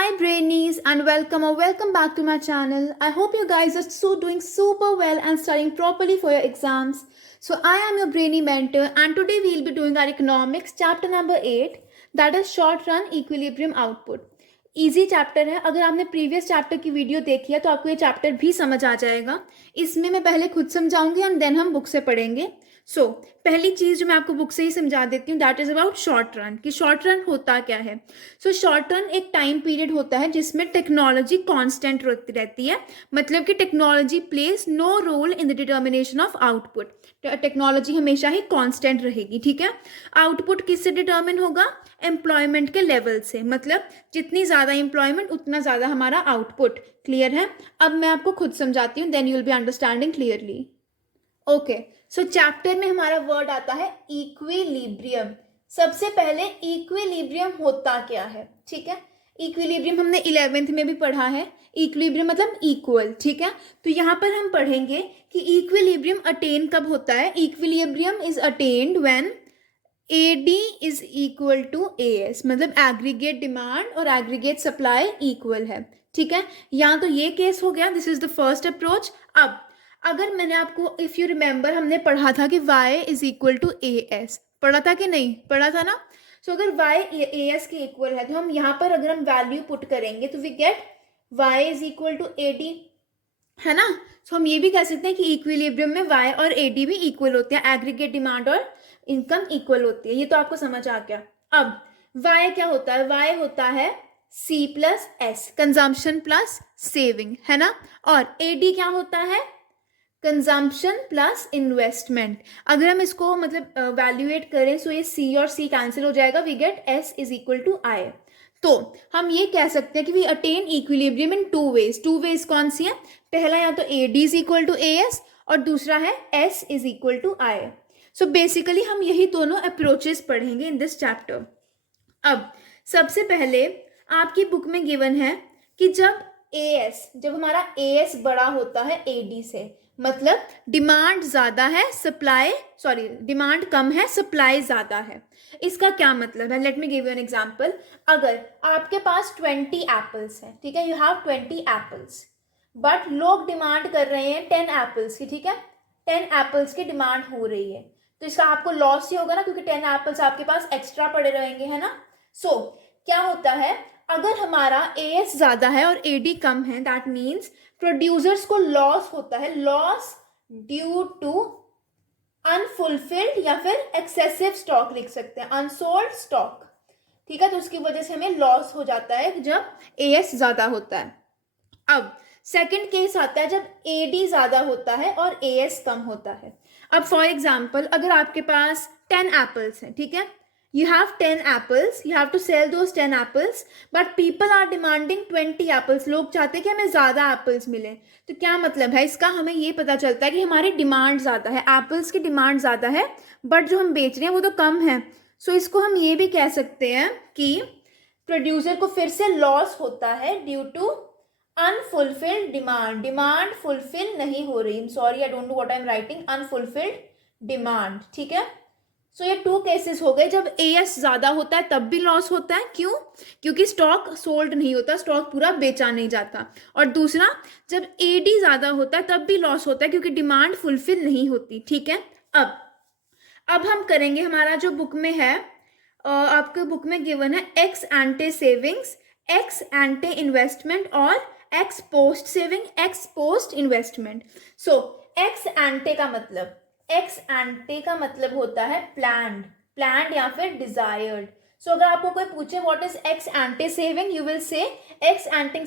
Hi Brainies and welcome back to my channel. I hope you guys are doing super well and studying properly for your exams. So I am your Brainy mentor and today we'll be doing our economics chapter number 8, that is short run equilibrium output. Easy chapter है. अगर आपने previous chapter की video देखी है तो आपको ये chapter भी समझ आ जाएगा. इसमें मैं पहले खुद समझाऊंगी एंड देन हम बुक से पढ़ेंगे. पहली चीज जो मैं आपको बुक से ही समझा देती हूँ that is about short run कि शॉर्ट रन होता क्या है. शॉर्ट रन एक टाइम पीरियड होता है जिसमें टेक्नोलॉजी कांस्टेंट रहती है. मतलब कि technology place no role in the determination of output. Technology हमेशा ही कांस्टेंट रहेगी. ठीक है. आउटपुट किससे डिटर्मिन होगा? एम्प्लॉयमेंट के लेवल से. मतलब जितनी ज़्यादा एम्प्लॉयमेंट उतना ज़्यादा हमारा आउटपुट. क्लियर है. अब मैं आपको खुद समझाती हूँ, then you will be understanding clearly. Okay. Chapter में हमारा वर्ड आता है इक्विलिब्रियम. सबसे पहले इक्विलिब्रियम होता क्या है. ठीक है. इक्विलिब्रियम हमने 11th में भी पढ़ा है. इक्विलिब्रियम मतलब इक्वल. ठीक है. तो यहाँ पर हम पढ़ेंगे कि इक्विलिब्रियम अटेन कब होता है. Equilibrium is attained when AD is equal to AS. मतलब एग्रीगेट डिमांड और एग्रीगेट सप्लाई इक्वल है. ठीक है. यहाँ तो ये केस हो गया. This is the first approach. अब अगर मैंने आपको इफ यू रिमेंबर हमने पढ़ा था कि y is equal to AS. पढ़ा था कि नहीं? पढ़ा था ना. अगर y AS के इक्वल है तो हम यहाँ पर अगर हम वैल्यू पुट करेंगे तो we get y is equal to AD. है ना. हम ये भी कह सकते हैं कि इक्विलिब्रियम में y और AD भी इक्वल होते हैं. एग्रीगेट डिमांड और इनकम इक्वल होती है. ये तो आपको समझ आ गया. अब y क्या होता है? y होता है C plus S, consumption plus saving. है ना. और AD क्या होता है? Consumption plus investment. अगर हम इसको मतलब वैल्यूएट करें सो ये C और C कैंसिल हो जाएगा. We get S is equal to I. तो हम ये कह सकते हैं कि we attain equilibrium in two ways. Two ways कौन सी है? पहला या तो AD is equal to AS और दूसरा है S is equal to I. Basically हम यही दोनों अप्रोचेस पढ़ेंगे इन दिस चैप्टर. अब सबसे पहले आपकी बुक में गिवन है कि जब हमारा AS बड़ा होता है AD से, मतलब डिमांड ज्यादा है डिमांड कम है सप्लाई ज्यादा है. इसका क्या मतलब है? Let me give you an example. अगर आपके पास 20 एप्पल्स हैं. ठीक है. यू हैव 20 एप्पल्स बट लोग डिमांड कर रहे हैं 10 एप्पल्स की. ठीक है. 10 एप्पल्स की डिमांड हो रही है तो इसका आपको लॉस ही होगा ना, क्योंकि 10 एप्पल्स आपके पास एक्स्ट्रा पड़े रहेंगे. है ना. क्या होता है? अगर हमारा AS ज्यादा है और AD कम है दैट मीन्स प्रोड्यूसर्स को लॉस होता है. लॉस ड्यू टू अनफुलफिल्ड या फिर एक्सेसिव स्टॉक लिख सकते हैं, अनसोल्ड स्टॉक. ठीक है. तो उसकी वजह से हमें लॉस हो जाता है जब AS ज्यादा होता है. अब सेकंड केस आता है जब AD ज्यादा होता है और AS कम होता है. अब फॉर एग्जाम्पल अगर आपके पास 10 एप्पल्स हैं. ठीक है. You have 10 apples, you have to sell those 10 apples, but people are demanding 20 apples. लोग चाहते हैं कि हमें ज़्यादा एप्पल्स मिलें. तो क्या मतलब है इसका? हमें ये पता चलता है कि हमारी डिमांड ज़्यादा है, एप्पल्स की डिमांड ज़्यादा है बट जो हम बेच रहे हैं वो तो कम है. इसको हम ये भी कह सकते हैं कि प्रोड्यूसर को फिर से लॉस होता है due to unfulfilled demand. Demand fulfil नहीं हो रही. Sorry, I don't know what I am writing. Unfulfilled demand. ठीक है. ये 2 केसेस हो गए. जब AS ज्यादा होता है तब भी लॉस होता है. क्यों? क्योंकि स्टॉक सोल्ड नहीं होता, स्टॉक पूरा बेचा नहीं जाता. और दूसरा जब AD ज्यादा होता है तब भी लॉस होता है क्योंकि डिमांड फुलफिल नहीं होती. ठीक है. अब हम करेंगे हमारा जो बुक में है, आपके बुक में गिवन है ex ante savings, ex ante investment और ex post saving, ex post investment. Ex ante का मतलब होता है प्लान्ड या फिर डिजायर्ड. अगर आपको कोई पूछे what is x एंटे saving, you will say x एंटे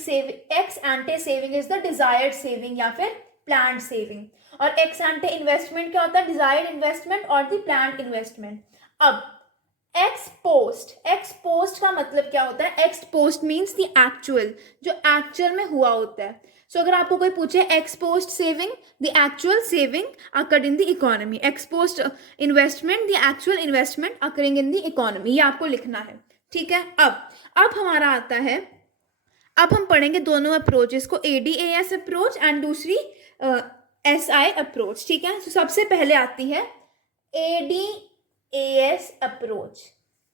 saving is the desired saving या फिर प्लान्ड सेविंग. और एक्स एंटे इन्वेस्टमेंट क्या होता है? डिजायर्ड इन्वेस्टमेंट और द प्लान्ड इन्वेस्टमेंट. अब एक्स पोस्ट का मतलब क्या होता है? X post means the actual, जो एक्चुअल में हुआ होता है. अगर आपको कोई पूछे x post saving, the actual saving occurred in the economy. X post investment, the actual investment occurring in the economy. ये आपको लिखना है. ठीक है. अब हमारा आता है, अब हम पढ़ेंगे दोनों अप्रोचेस को, AD-AS अप्रोच एंड दूसरी SI अप्रोच. ठीक है. सबसे पहले आती है AD-AS अप्रोच,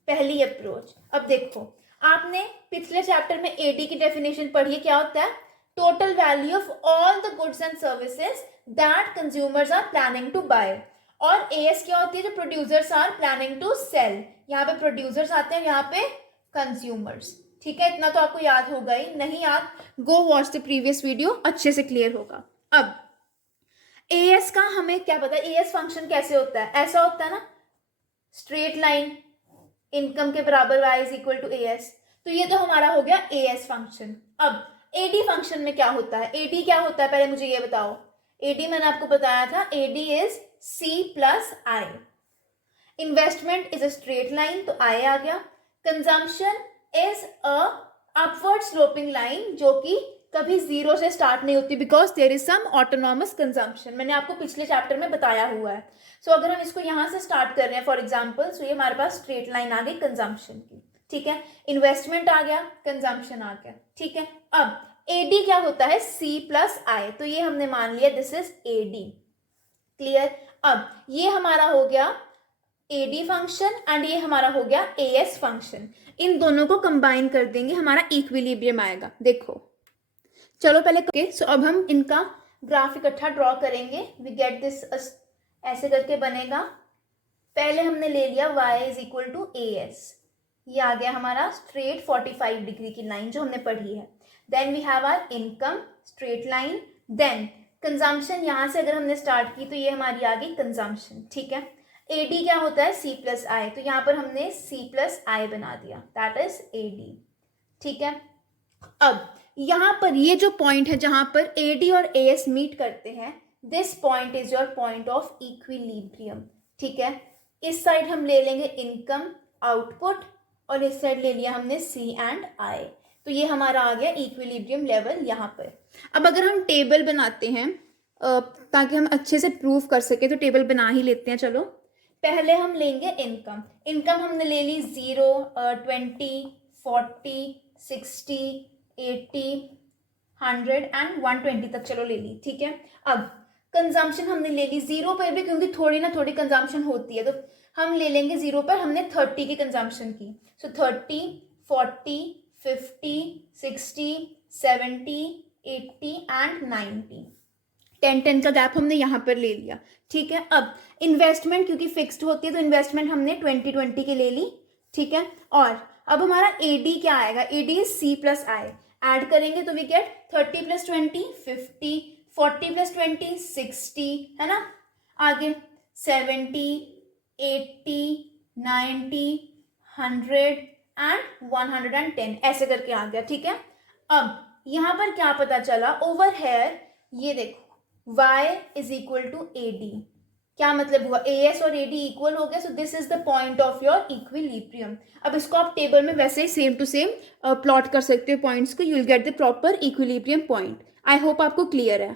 पहली अप्रोच. अब देखो आपने पिछले चैप्टर में एडी की डेफिनेशन पढ़ी है, क्या होता है? Total value of all the goods and services that consumers are planning to buy. और एएस क्या होती है? जो producers are planning to sell. यहाँ पे प्रोड्यूसर्स आते हैं, यहाँ पे कंज्यूमर्स। ठीक है, इतना तो आपको याद होगा ही। नहीं याद, go watch the previous video, अच्छे से क्लियर होगा। अब एएस का हमें क्या पता है? एएस फंक्शन कैसे होता है? ऐसा होता है ना, स्ट्रेट लाइन इनकम के बराबर y is equal to AS. तो ये तो हमारा हो गया एएस फंक्शन। अब एडी फंक्शन में क्या होता है? एडी क्या होता है पहले मुझे ये बताओ। एडी मैंने आपको बताया था, AD is C plus I. Investment is a straight line, तो आई आ गया। Consumption is a upward sloping line, जो कि कभी जीरो से स्टार्ट नहीं होती, because there is some autonomous consumption. मैंने आपको पिछले चैप्टर में बताया हुआ है। सो अगर हम इसको यहाँ से स्टार्ट कर रहे हैं फॉर एग्जाम्पल, सो ये हमारे पास स्ट्रेट लाइन आ गई कंजम्पशन की। ठीक है, इन्वेस्टमेंट आ गया, कंजम्पशन आ गया। ठीक है, अब एडी क्या होता है? सी प्लस आई। तो ये हमने मान लिया दिस इज एडी। क्लियर? अब ये हमारा हो गया एडी फंक्शन एंड ये हमारा हो गया एएस फंक्शन। इन दोनों को कंबाइन कर देंगे, हमारा इक्विलिब्रियम आएगा। देखो, चलो पहले ओके, सो अब हम इनका ग्राफ इकट्ठा ड्रॉ करेंगे। वी गेट दिस, ऐसे करके बनेगा। पहले हमने ले लिया y is equal to AS, ये आ गया हमारा स्ट्रेट 45 डिग्री की लाइन जो हमने पढ़ी है। Then we have our income straight line, then consumption. यहाँ से अगर हमने स्टार्ट की तो ये हमारी आ गई कंजम्पशन। ठीक है, एडी क्या होता है? सी प्लस आई, तो यहाँ पर हमने सी प्लस आई बना दिया, दैट इज एडी। ठीक है, अब यहाँ पर ये जो पॉइंट है जहां पर एडी और एएस मीट करते हैं, this point is your point of equilibrium. ठीक है, इस साइड हम ले लेंगे इनकम आउटपुट और इस साइड ले लिया हमने सी एंड आई। तो ये हमारा आ गया इक्विलिब्रियम लेवल यहाँ पर। अब अगर हम टेबल बनाते हैं ताकि हम अच्छे से प्रूव कर सके, तो टेबल बना ही लेते हैं। चलो, पहले हम लेंगे इनकम। इनकम हमने ले ली 0, 20, 40, 60, 80, 100 एंड 120 तक चलो ले ली। ठीक है, अब कंजम्पशन हमने ले ली 0 पर भी, क्योंकि थोड़ी ना थोड़ी कंजम्पशन होती है, तो हम ले लेंगे 0 पर हमने 30 की कंजम्पशन की। सो 30, 40, 50, 60, 70, 80 एंड 90। 10 का गैप हमने यहाँ पर ले लिया। ठीक है, अब इन्वेस्टमेंट क्योंकि फिक्स्ड होती है, तो इन्वेस्टमेंट हमने 20 की ले ली। ठीक है, और अब हमारा एडी क्या आएगा? AD is C plus I. Add करेंगे तो वी गेट 30 प्लस 20 50, 40 प्लस 20 60, है ना। आगे 70, 80, 90, 100 एंड 110 ऐसे करके आ गया। ठीक है, अब यहाँ पर क्या पता चला? ओवर हेयर ये देखो, y is equal to AD. क्या मतलब हुआ? एएस और एडी इक्वल हो गया, so this is the point of your equilibrium. अब इसको आप टेबल में वैसे ही सेम टू सेम प्लॉट कर सकते हो पॉइंट्स को, you will get the proper equilibrium point. I hope आपको क्लियर है।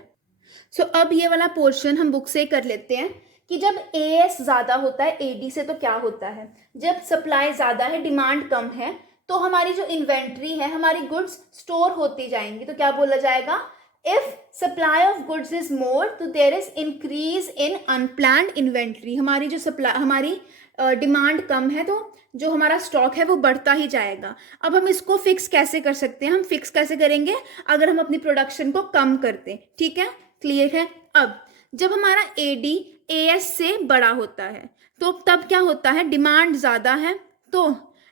सो अब ये वाला पोर्शन हम बुक से कर लेते हैं कि जब एएस ज़्यादा होता है एडी से तो क्या होता है? जब सप्लाई ज़्यादा है, डिमांड कम है, तो हमारी जो इन्वेंट्री है, हमारी गुड्स स्टोर होती जाएंगी। तो क्या बोला जाएगा? If supply of goods is more, तो there is increase in unplanned inventory। हमारी जो सप्लाई, हमारी डिमांड कम है, तो जो हमारा स्टॉक है वो बढ़ता ही जाएगा। अब हम इसको फिक्स कैसे कर सकते हैं? हम फिक्स कैसे करेंगे? अगर हम अपनी प्रोडक्शन को कम करते। ठीक है, क्लियर है। अब जब हमारा एडी एएस से बड़ा होता है, तो तब क्या होता है? डिमांड ज़्यादा है तो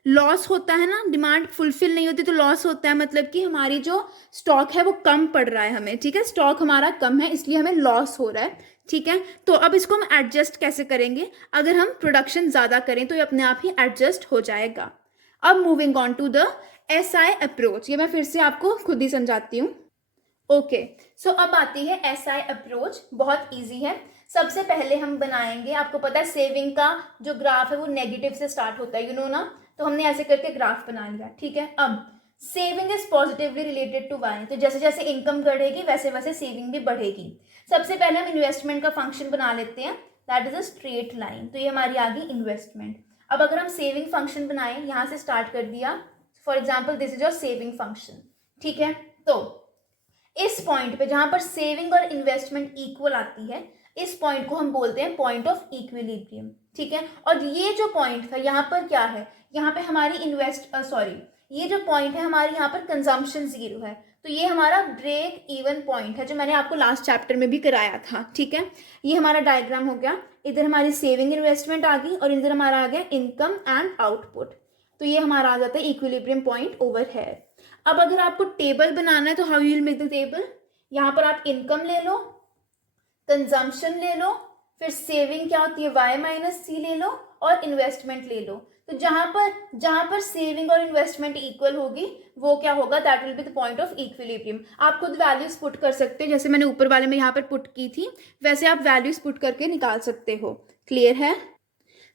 लॉस होता है ना, डिमांड फुलफिल नहीं होती तो लॉस होता है, मतलब कि हमारी जो स्टॉक है वो कम पड़ रहा है हमें। ठीक है, स्टॉक हमारा कम है इसलिए हमें लॉस हो रहा है। ठीक है, तो अब इसको हम एडजस्ट कैसे करेंगे? अगर हम प्रोडक्शन ज़्यादा करें तो ये अपने आप ही एडजस्ट हो जाएगा। अब moving on to the SI approach, ये मैं फिर से आपको खुद ही समझाती हूँ। ओके, सो अब आती है एसआई अप्रोच। बहुत ईजी है। सबसे पहले हम बनाएंगे, आपको पता है सेविंग का जो ग्राफ है वो नेगेटिव से स्टार्ट होता है, यू नो ना। तो हमने ऐसे करके ग्राफ बना लिया। ठीक है, अब saving is positively related to Y, तो जैसे जैसे इनकम बढ़ेगी वैसे वैसे सेविंग भी बढ़ेगी। सबसे पहले हम इन्वेस्टमेंट का फंक्शन बना लेते हैं, that is a straight line. तो ये हमारी आ गई इन्वेस्टमेंट। अब अगर हम सेविंग फंक्शन बनाएं, यहाँ से स्टार्ट कर दिया, for example this is your saving function. ठीक है, तो इस पॉइंट पे जहां पर सेविंग और इन्वेस्टमेंट इक्वल आती है, इस पॉइंट को हम बोलते हैं पॉइंट ऑफ इक्विलिब्रियम। ठीक है, और ये जो पॉइंट था यहाँ पर क्या है? यहाँ पे हमारी ये जो पॉइंट है हमारे यहाँ पर कंजम्पशन जीरो है, तो ये हमारा ब्रेक इवन पॉइंट है जो मैंने आपको लास्ट चैप्टर में भी कराया था, ठीक है। ये हमारा डायग्राम हो गया, इधर हमारी सेविंग इन्वेस्टमेंट आ गई और इधर हमारा आ गया इनकम एंड आउटपुट, तो ये हमारा आ जाता है इक्विलिब्रियम पॉइंट ओवर है। अब अगर आपको टेबल बनाना है तो how you will make the table, यहाँ पर आप इनकम ले लो, कंजम्पशन ले लो, फिर सेविंग क्या होती है y माइनस सी ले लो और इन्वेस्टमेंट ले लो। तो जहां पर सेविंग और इन्वेस्टमेंट इक्वल होगी वो क्या होगा, that will be the point of equilibrium. आप खुद वैल्यूज पुट कर सकते हो, जैसे मैंने ऊपर वाले में यहाँ पर पुट की थी वैसे आप वैल्यूज पुट करके निकाल सकते हो। क्लियर है।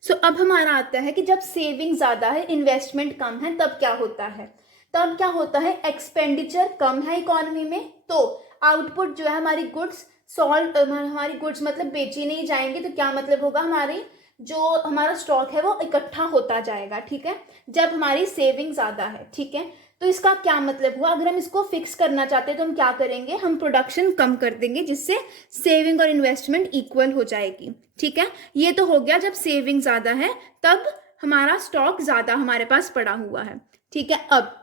सो अब हमारा आता है कि जब सेविंग ज्यादा है इन्वेस्टमेंट कम है तब क्या होता है, तब क्या होता है एक्सपेंडिचर कम है इकोनॉमी में, तो आउटपुट जो है हमारी गुड्स सॉल्व, हमारी गुड्स मतलब बेची नहीं जाएंगी, तो क्या मतलब होगा, हमारी जो हमारा स्टॉक है वो इकट्ठा होता जाएगा, ठीक है, जब हमारी सेविंग ज़्यादा है, ठीक है। तो इसका क्या मतलब हुआ, अगर हम इसको फिक्स करना चाहते हैं तो हम क्या करेंगे, हम प्रोडक्शन कम कर देंगे जिससे सेविंग और इन्वेस्टमेंट इक्वल हो जाएगी, ठीक है। ये तो हो गया जब सेविंग ज़्यादा है तब हमारा स्टॉक ज़्यादा हमारे पास पड़ा हुआ है, ठीक है। अब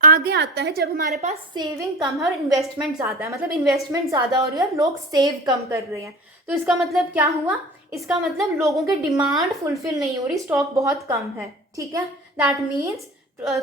आगे आता है जब हमारे पास सेविंग कम है और इन्वेस्टमेंट ज़्यादा है, मतलब इन्वेस्टमेंट ज़्यादा हो रही है और लोग सेव कम कर रहे हैं, तो इसका मतलब क्या हुआ, इसका मतलब लोगों के डिमांड फुलफिल नहीं हो रही, स्टॉक बहुत कम है, ठीक है। That means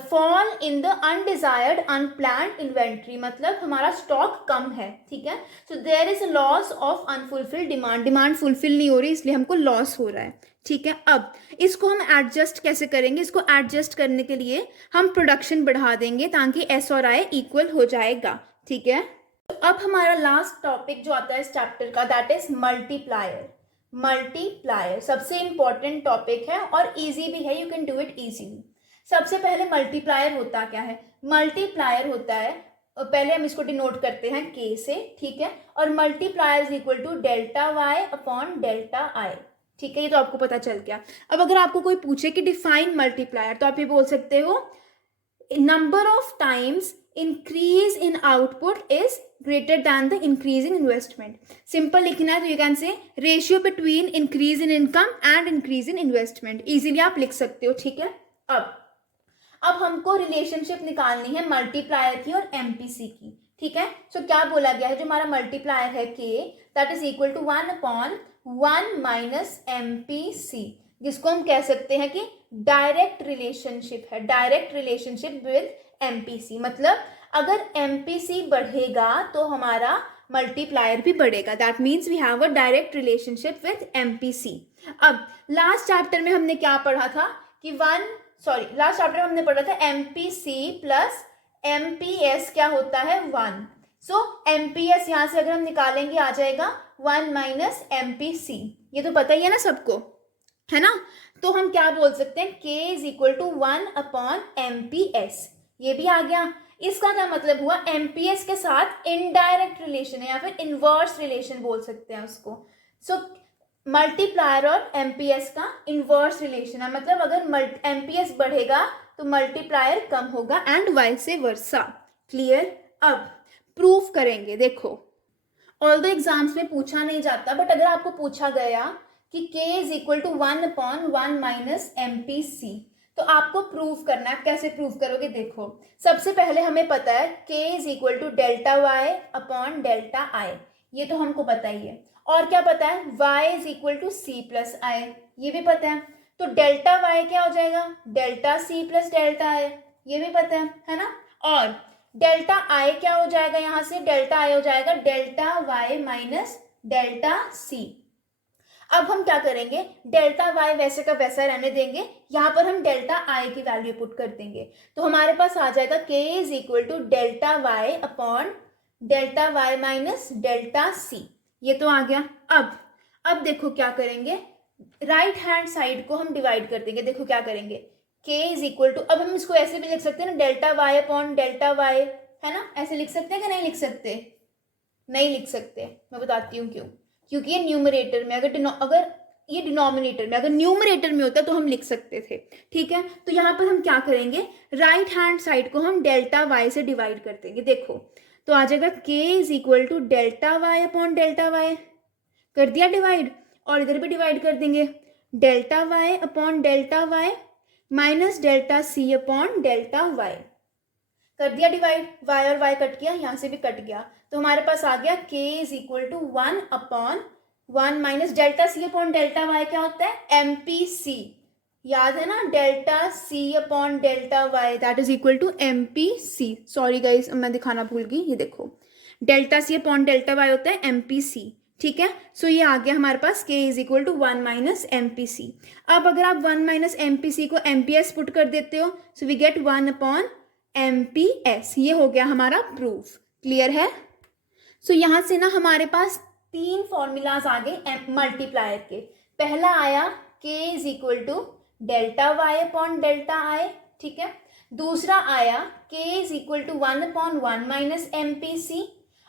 fall in the undesired unplanned inventory, मतलब हमारा स्टॉक कम है, ठीक है। So there is a loss of unfulfilled demand, demand fulfil नहीं हो रही इसलिए हमको लॉस हो रहा है, ठीक है। अब इसको हम एडजस्ट कैसे करेंगे, इसको एडजस्ट करने के लिए हम प्रोडक्शन बढ़ा देंगे ताकि एस और आई इक्वल हो जाएगा, ठीक है। तो अब हमारा लास्ट टॉपिक जो आता है इस चैप्टर का दैट इज मल्टीप्लायर। मल्टीप्लायर सबसे इंपॉर्टेंट टॉपिक है और इजी भी है, you can do it easily. सबसे पहले मल्टीप्लायर होता क्या है, मल्टीप्लायर होता है, पहले हम इसको डिनोट करते हैं के से, ठीक है, और multiplier is equal to delta Y upon delta I, ठीक है, ये तो आपको पता चल गया। अब अगर आपको कोई पूछे कि डिफाइन मल्टीप्लायर, तो आप ये बोल सकते हो number of times increase in output is greater than the increase in investment. Simple लिखना है तो you can say ratio between increase in income and increase in investment, easily आप लिख सकते हो, ठीक है। अब हमको रिलेशनशिप निकालनी है मल्टीप्लायर की और एमपीसी की, ठीक है। सो क्या बोला गया है, जो हमारा मल्टीप्लायर है के that is equal to 1 upon 1 minus MPC, जिसको हम कह सकते हैं कि डायरेक्ट रिलेशनशिप है, डायरेक्ट रिलेशनशिप विद एमपीसी, मतलब अगर एमपीसी बढ़ेगा तो हमारा मल्टीप्लायर भी बढ़ेगा, that means we have a direct relationship with MPC. अब लास्ट चैप्टर में हमने क्या पढ़ा था कि लास्ट चैप्टर में हमने पढ़ा था एमपीसी प्लस एमपीएस क्या होता है 1। सो एमपीएस यहां से अगर हम निकालेंगे आ जाएगा 1 माइनस एमपीसी, ये तो पता ही है ना सबको, है ना। तो हम क्या बोल सकते हैं, k is equal to 1 upon MPS, ये भी आ गया। इसका क्या मतलब हुआ, एमपीएस के साथ इनडायरेक्ट रिलेशन है या फिर इनवर्स रिलेशन बोल सकते हैं उसको। सो मल्टीप्लायर और एमपीएस का इनवर्स रिलेशन है, मतलब अगर एमपीएस बढ़ेगा तो मल्टीप्लायर कम होगा एंड वाइस वर्सा। क्लियर। अब प्रूफ करेंगे, देखो ऑल्दो एग्जाम्स में पूछा नहीं जाता, बट अगर आपको पूछा गया कि k is equal to 1 upon 1 minus MPC, तो आपको प्रूफ करना है। आप कैसे प्रूफ करोगे, देखो सबसे पहले हमें पता है k is equal to delta Y upon delta I, ये तो हमको पता ही है, और क्या पता है y is equal to C plus I, ये भी पता है। तो डेल्टा y क्या हो जाएगा, delta C plus delta I, ये भी पता है ना। और डेल्टा आई क्या हो जाएगा, यहाँ से डेल्टा आई हो जाएगा delta y minus delta C. अब हम क्या करेंगे, डेल्टा y वैसे का वैसा रहने देंगे, यहाँ पर हम डेल्टा i की वैल्यू पुट कर देंगे, तो हमारे पास आ जाएगा k is equal to delta y upon delta y minus delta C, ये तो आ गया। अब देखो क्या करेंगे, राइट हैंड साइड को हम डिवाइड कर देंगे, देखो क्या करेंगे, k इज इक्वल टू, अब हम इसको ऐसे भी लिख सकते हैं ना, delta y upon delta y, है ना, ऐसे लिख सकते हैं कि नहीं लिख सकते, नहीं लिख सकते, मैं बताती हूँ क्यों, क्योंकि ये न्यूमरेटर में, अगर ये डिनोमिनेटर में, अगर न्यूमरेटर में होता तो हम लिख सकते थे, ठीक है। तो यहाँ पर हम क्या करेंगे, राइट हैंड साइड को हम डेल्टा वाई से डिवाइड कर देंगे, देखो तो आ जाएगा k is equal to delta Y upon delta Y, कर दिया डिवाइड, और इधर भी डिवाइड कर देंगे delta Y upon delta Y, minus delta C upon delta Y. कर दिया डिवाइड, y और y कट गया, यहाँ से भी कट गया, तो हमारे पास आ गया k is equal to 1 upon 1 minus delta C upon delta y क्या होता है, MPC। याद है ना, delta c upon delta y that is equal to MPC। Sorry guys, मैं दिखाना भूल गई, ये देखो delta c upon delta y होता है MPC। ठीक है, सो ये आ गया हमारे पास k is equal to 1 minus MPC। अब अगर आप 1 माइनस MPC को MPS पुट कर देते हो, so we get 1 upon MPS। ये हो गया हमारा प्रूफ। क्लियर है? सो यहाँ से ना हमारे पास 3 फॉर्मूलाज आ गए मल्टीप्लायर के। पहला आया k is equal to delta Y upon delta I. ठीक है, दूसरा आया k is equal to 1 upon 1 minus MPC,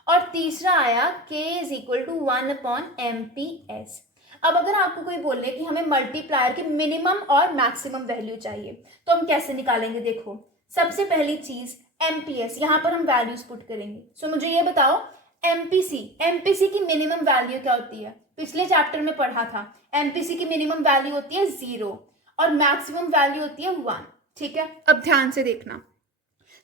और तीसरा आया k is equal to 1 upon MPS। अब अगर आपको कोई बोले कि हमें मल्टीप्लायर की मिनिमम और मैक्सिमम वैल्यू चाहिए, तो हम कैसे निकालेंगे? देखो, सबसे पहली चीज MPS, यहाँ पर हम वैल्यूज पुट करेंगे। सो मुझे ये बताओ MPC की मिनिमम वैल्यू क्या होती है? पिछले चैप्टर में पढ़ा था, MPC की मिनिमम वैल्यू होती है 0 और मैक्सिमम वैल्यू होती है 1। ठीक है, अब ध्यान से देखना,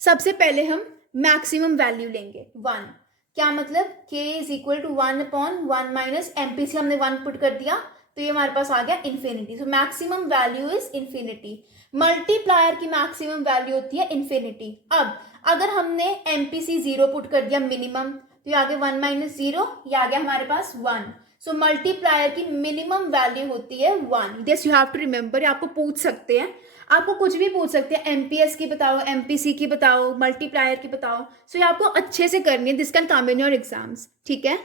सबसे पहले हम मैक्सिमम वैल्यू लेंगे 1। क्या मतलब, k is equal to 1 upon 1 minus MPC, हमने 1 पुट कर दिया, तो ये हमारे पास आ गया इन्फिनिटी। तो maximum value is infinity. Multiplier की मैक्सिमम वैल्यू होती है इन्फिनिटी। अब अगर हमने MPC 0 पुट कर दिया मिनिमम, तो ये आ गया 1 माइनस 0, ये आ गया हमारे पास 1। सो मल्टीप्लायर की मिनिमम वैल्यू होती है 1। This you have to remember. आपको पूछ सकते हैं, आपको कुछ भी पूछ सकते हैं, MPS की बताओ, MPC की बताओ, मल्टीप्लायर की बताओ। सो ये आपको अच्छे से करनी है, this can come in your exams. ठीक है,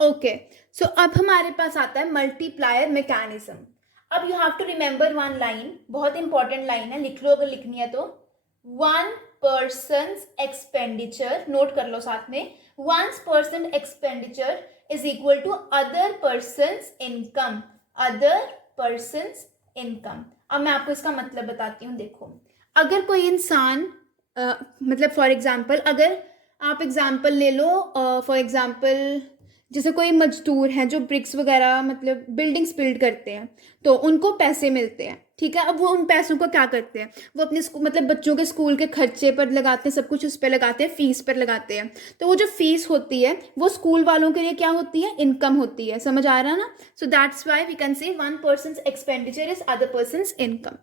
ओके। सो अब हमारे पास आता है मल्टीप्लायर मैकेनिज्म। अब you have to remember one line, बहुत इंपॉर्टेंट लाइन है, लिख लो अगर लिखनी है तो। 1 पर्सन्स एक्सपेंडिचर, नोट कर लो साथ में, 1 person expenditure is equal to other person's income. Other person's income. अब मैं आपको इसका मतलब बताती हूँ। देखो, अगर कोई इंसान मतलब फॉर एग्जाम्पल, अगर आप एग्जाम्पल ले लो, फॉर एग्जाम्पल जैसे कोई मजदूर हैं जो ब्रिक्स वगैरह मतलब बिल्डिंग्स बिल्ड करते हैं, तो उनको पैसे मिलते हैं। ठीक है, अब वो उन पैसों को क्या करते हैं, वो अपने मतलब बच्चों के स्कूल के खर्चे पर लगाते हैं, सब कुछ उस पर लगाते हैं, फीस पर लगाते हैं। तो वो जो फीस होती है वो स्कूल वालों के लिए क्या होती है, इनकम होती है। समझ आ रहा है ना? So that's why we can say 1 person's expenditure is other person's income.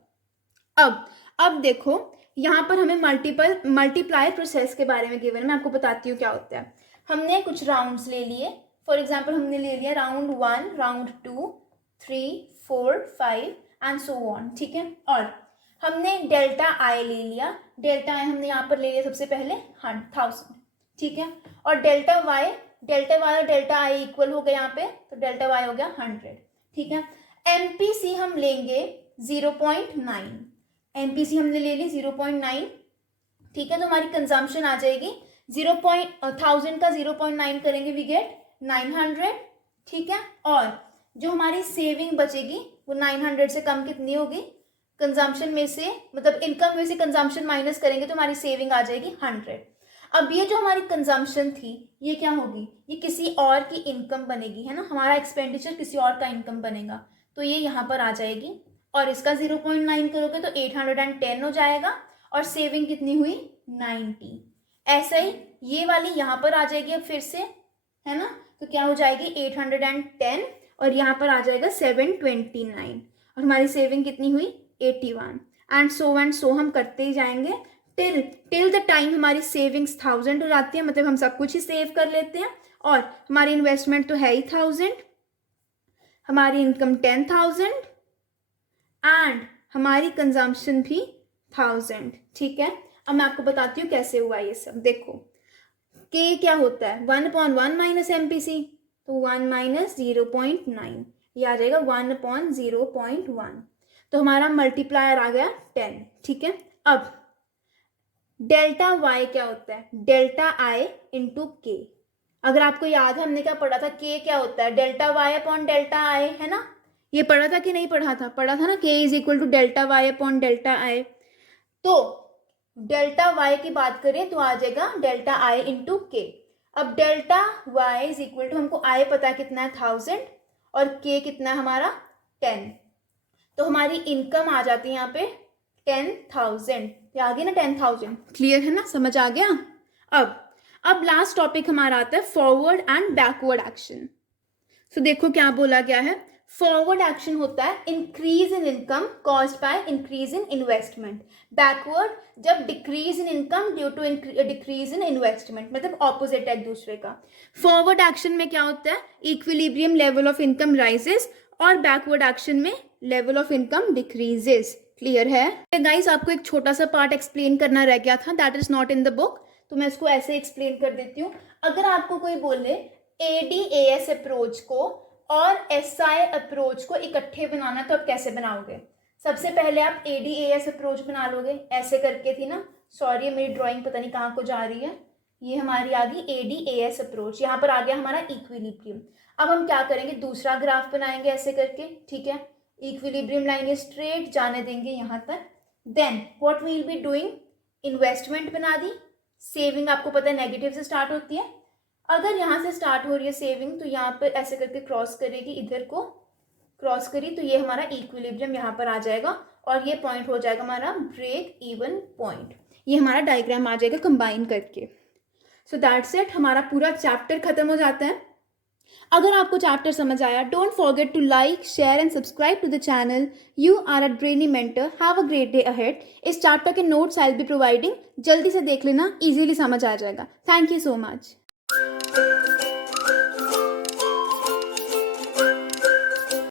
अब देखो, यहाँ पर हमें मल्टीप्लायर प्रोसेस के बारे में गिवन है। मैं आपको बताती हूँ क्या होता है। हमने कुछ राउंड्स ले लिए, फॉर एग्जाम्पल हमने ले लिया round 1, round 2, 3, 4, 5 and so on. ठीक है, और हमने डेल्टा आई ले लिया। डेल्टा आई हमने यहाँ पर ले लिया सबसे पहले 1000। ठीक है, और डेल्टा वाई और डेल्टा आई इक्वल हो गए यहाँ पे, तो डेल्टा वाई हो गया 100। ठीक है, MPC हम लेंगे 0.9। MPC हमने ले ली 0.9। ठीक है, तो हमारी कंजम्पशन आ जाएगी 1000 का 0.9 करेंगे, वी गेट 900। ठीक है, और जो हमारी सेविंग बचेगी वो 900 से कम कितनी होगी, कंजम्पशन में से मतलब इनकम में से कंजम्पशन माइनस करेंगे तो हमारी सेविंग आ जाएगी 100। अब ये जो हमारी कंजम्पशन थी ये क्या होगी, ये किसी और की इनकम बनेगी, है ना, हमारा एक्सपेंडिचर किसी और का इनकम बनेगा, तो ये यहाँ पर आ जाएगी। और इसका 0.9 करोगे तो 810 हो जाएगा, और सेविंग कितनी हुई 90। ऐसा ही ये वाली यहाँ पर आ जाएगी अब फिर से, है ना, तो क्या हो जाएगी 810, और यहाँ पर आ जाएगा 729, और हमारी सेविंग कितनी हुई 81। एंड सो हम करते ही जाएंगे टिल द टाइम हमारी सेविंग्स 1000 हो जाती है, मतलब हम सब कुछ ही सेव कर लेते हैं, और हमारी इन्वेस्टमेंट तो है ही 1000, हमारी इनकम 10,000 एंड हमारी कंजम्पशन भी 1000। ठीक है, अब मैं आपको बताती हूँ कैसे हुआ ये सब। देखो, k क्या होता है, 1/1 माइनस MPC, तो 1 माइनस 0.9, ये आ जाएगा 1/0.1, तो हमारा मल्टीप्लायर आ गया 10। ठीक है, अब डेल्टा y क्या होता है, डेल्टा i इंटू के। अगर आपको याद है हमने क्या पढ़ा था, k क्या होता है, delta y upon delta i, है ना, ये पढ़ा था कि नहीं पढ़ा था? पढ़ा था ना, k is equal to delta y upon delta i। तो डेल्टा y की बात करें तो आ जाएगा डेल्टा i इंटू के। अब delta y is equal to, हमको i पता है कितना है 1000, और k कितना है हमारा 10, तो हमारी इनकम आ जाती है यहाँ पे 10,000, ये आ गया ना 10,000, क्लियर है ना, समझ आ गया। अब लास्ट टॉपिक हमारा आता है forward and backward action. So देखो क्या बोला गया है, फॉरवर्ड एक्शन होता है increase in income caused by increase in investment, backward जब decrease in income due to decrease in investment, मतलब ऑपोजिट है एक दूसरे का। फॉरवर्ड एक्शन में क्या होता है, equilibrium level of income rises, और बैकवर्ड एक्शन में level of income decreases, clear है गाइस। आपको एक छोटा सा पार्ट एक्सप्लेन करना रह गया था, that is not in the book, तो मैं इसको ऐसे एक्सप्लेन कर देती हूँ। अगर आपको कोई बोले ADAS अप्रोच को और SI अप्रोच को इकट्ठे बनाना, तो आप कैसे बनाओगे? सबसे पहले आप ADAS अप्रोच बना लोगे, ऐसे करके थी ना, सॉरी मेरी ड्राइंग पता नहीं कहाँ को जा रही है, ये हमारी आ गई ADAS अप्रोच, यहाँ पर आ गया हमारा इक्विलिब्रियम। अब हम क्या करेंगे, दूसरा ग्राफ बनाएंगे ऐसे करके, ठीक है, इक्विलिब्रियम लाएंगे स्ट्रेट, जाने देंगे यहाँ तक। Then what we will be doing, investment बना दी, सेविंग आपको पता है नेगेटिव से स्टार्ट होती है, अगर यहाँ से स्टार्ट हो रही है सेविंग तो यहाँ पर ऐसे करके क्रॉस करेगी, इधर को क्रॉस करी तो ये हमारा इक्विलिब्रियम यहाँ पर आ जाएगा, और ये पॉइंट हो जाएगा हमारा ब्रेक इवन पॉइंट। ये हमारा डायग्राम आ जाएगा कंबाइन करके। सो दैट्स इट, हमारा पूरा चैप्टर खत्म हो जाता है। अगर आपको चैप्टर समझ आया, don't forget to like, share and subscribe to the channel. You are a brainy mentor, have a great day ahead. इस चैप्टर के notes I will be providing, जल्दी से देख लेना, इजीली समझ आ जाएगा। Thank you so much.